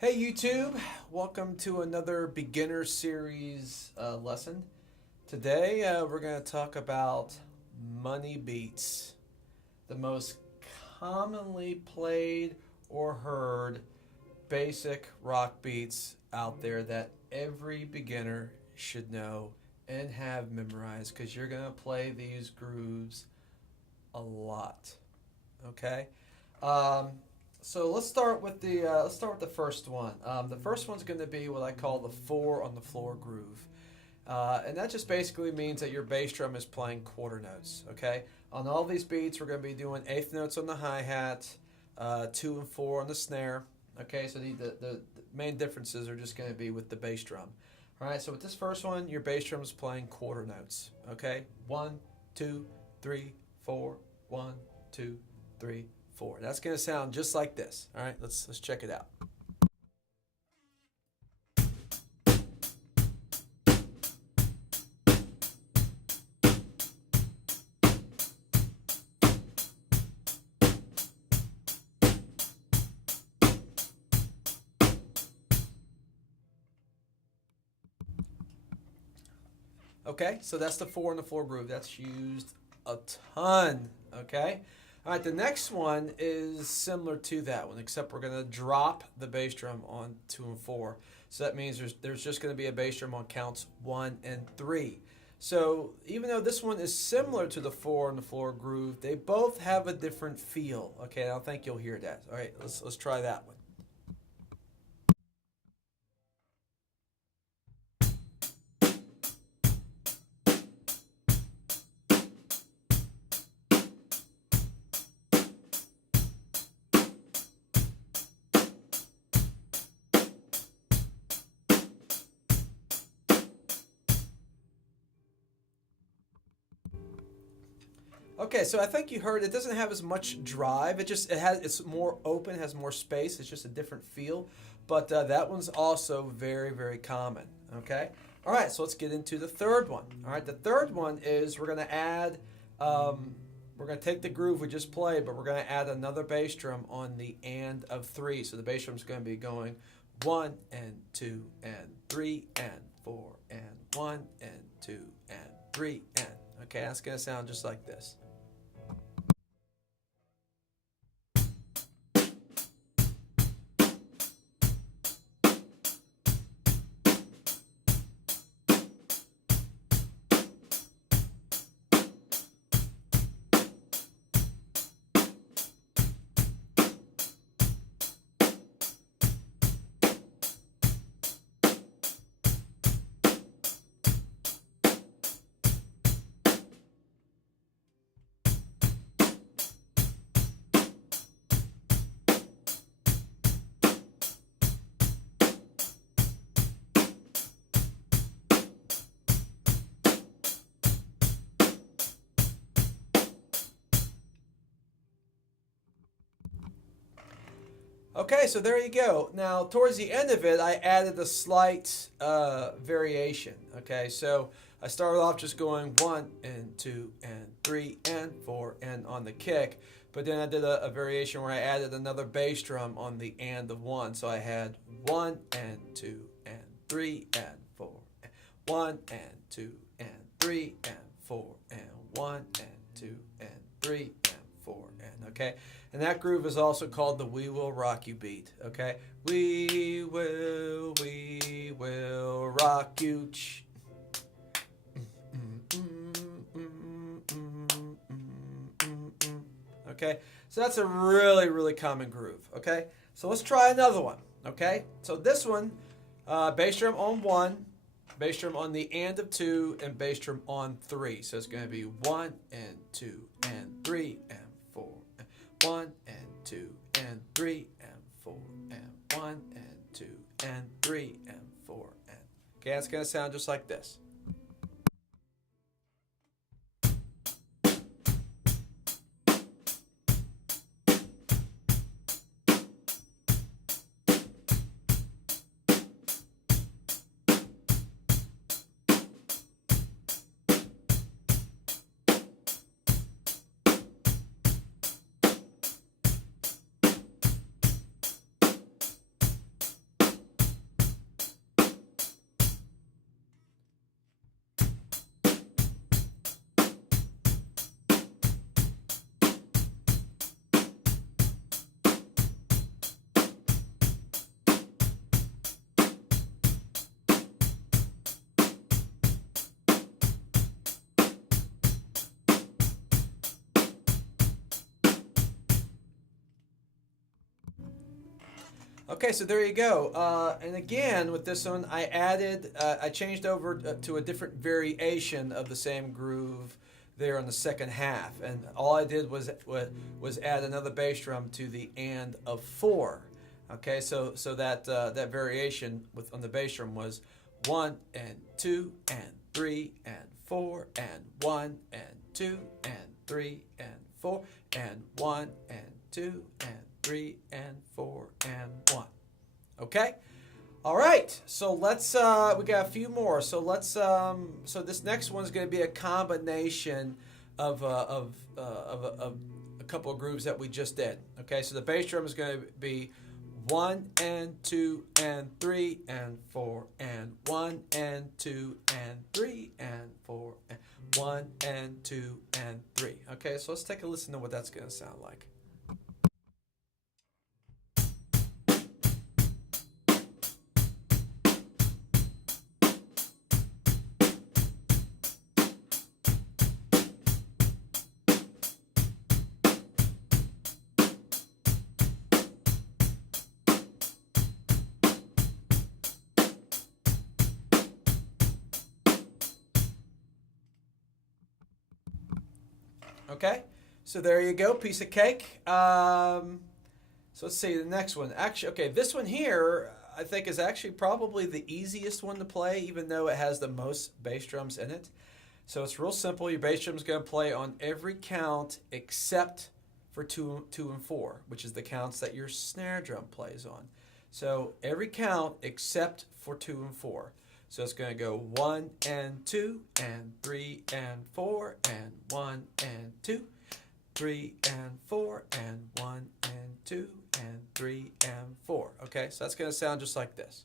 Hey YouTube, welcome to another beginner series lesson. Today we're going to talk about money beats, the most commonly played or heard basic rock beats out there that every beginner should know and have memorized because you're going to play these grooves a lot. Okay? Um, so let's start with the first one. The first one's going to be what I call the four on the floor groove, and that just basically means that your bass drum is playing quarter notes. Okay, on all these beats, we're going to be doing eighth notes on the hi hat, 2 and 4 on the snare. Okay, so the main differences are just going to be with the bass drum. All right, so with this first one, your bass drum is playing quarter notes. Okay, 1, 2, 3, 4, 1, 2, 3, 4. That's going to sound just like this. All right, let's check it out. Okay, so that's the four on the floor groove. That's used a ton. Okay. All right, the next one is similar to that one, except we're going to drop the bass drum on 2 and 4. So that means there's just going to be a bass drum on counts 1 and 3. So even though this one is similar to the four on the floor groove, they both have a different feel. Okay, I don't think you'll hear that. All right, let's try that one. Okay, so I think you heard it doesn't have as much drive. It's more open, has more space. It's just a different feel, but that one's also very common. Okay, all right. So let's get into the third one. All right, the third one is we're gonna add. We're gonna take the groove we just played, but we're gonna add another bass drum on the and of 3. So the bass drum's gonna be going 1 and 2 and 3 and 4 and 1 and 2 and 3 and. Okay, that's gonna sound just like this. Okay, so there you go. Now, towards the end of it, I added a slight variation. Okay, so I started off just going 1 and 2 and 3 and 4 and on the kick, but then I did a variation where I added another bass drum on the and of 1. So I had 1 and 2 and 3 and 4, 1 and 2 and 3 and 4, and 1 and 2 and 3 and 4, and okay. And that groove is also called the We Will Rock You beat, okay? We will rock you. Okay, so that's a really common groove, okay? So let's try another one, okay? So this one, bass drum on 1, bass drum on the and of 2, and bass drum on 3. So it's going to be 1 and 2 and 3 and 4. 1 and 2 and 3 and 4 and 1 and 2 and 3 and 4 and okay, that's gonna sound just like this. Okay, so there you go. And again, with this one, I changed over to a different variation of the same groove there on the second half, and all I did was add another bass drum to the and of four. Okay, so that variation on the bass drum was 1 and 2 and 3 and 4 and 1 and 2 and 3 and 4 and 1 and 2 and 3 and 4 and 1. Okay? All right. So let's we got a few more. So so this next one's going to be a combination of a couple of grooves that we just did. Okay? So the bass drum is going to be 1 and 2 and 3 and 4 and 1 and 2 and 3 and 4 and 1 and 2 and 3. Okay? So let's take a listen to what that's going to sound like. Okay, so there you go, piece of cake. So let's see the next one. Actually, okay, this one here I think is actually probably the easiest one to play, even though it has the most bass drums in it. So it's real simple. Your bass drum is going to play on every count except for two and 4, which is the counts that your snare drum plays on. So every count except for 2 and 4. So it's going to go 1 and 2 and 3 and 4 and 1 and 2, 3 and 4 and 1 and 2 and 3 and 4. Okay, so that's going to sound just like this.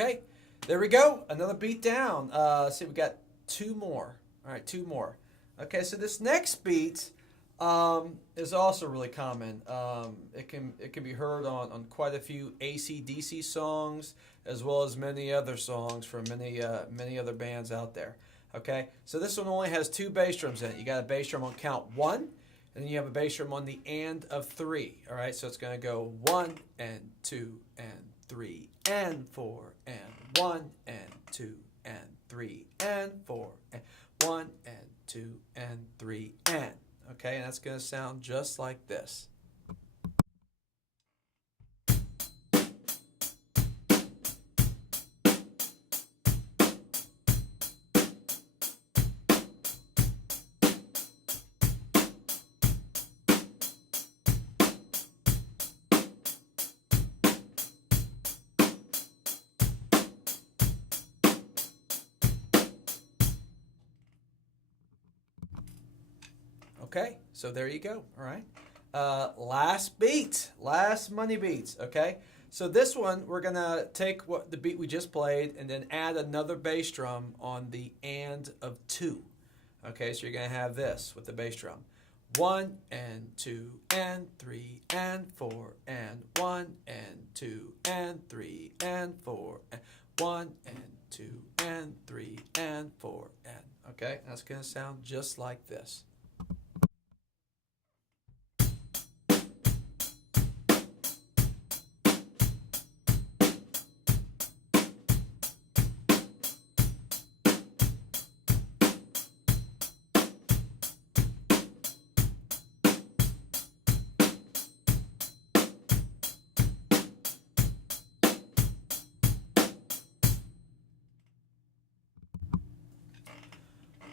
Okay, there we go. Another beat down. See, we got 2 more. All right, 2 more. Okay, so this next beat is also really common. It can be heard on quite a few AC/DC songs, as well as many other songs from many other bands out there. Okay, so this one only has 2 bass drums in it. You got a bass drum on count 1, and then you have a bass drum on the and of 3. All right, so it's going to go 1 and 2 and 3 and 4 and 1 and 2 and 3 and 4 and 1 and 2 and 3 and. Okay, and that's going to sound just like this. Okay, so there you go. All right. Last beat, last money beats. Okay, so this one we're gonna take the beat we just played and then add another bass drum on the and of 2. Okay, so you're gonna have this with the bass drum: 1 and 2 and 3 and 4 and 1 and 2 and 3 and 4 and 1 and 2 and 3 and 4 and. Okay, that's gonna sound just like this.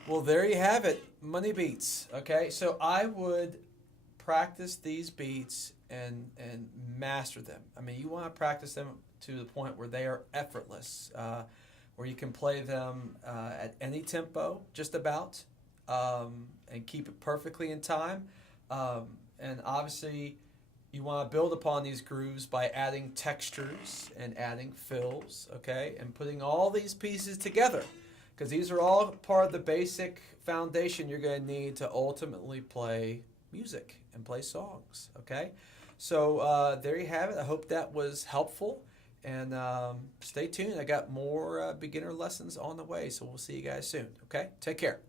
Well, there you have it, money beats. Okay, so I would practice these beats and master them. I mean, you want to practice them to the point where they are effortless, where you can play them at any tempo, just about, and keep it perfectly in time. And obviously, You want to build upon these grooves by adding textures and adding fills, okay, and putting all these pieces together, because these are all part of the basic foundation you're going to need to ultimately play music and play songs, okay? So there you have it. I hope that was helpful, and stay tuned. I got more beginner lessons on the way, so we'll see you guys soon, okay? Take care.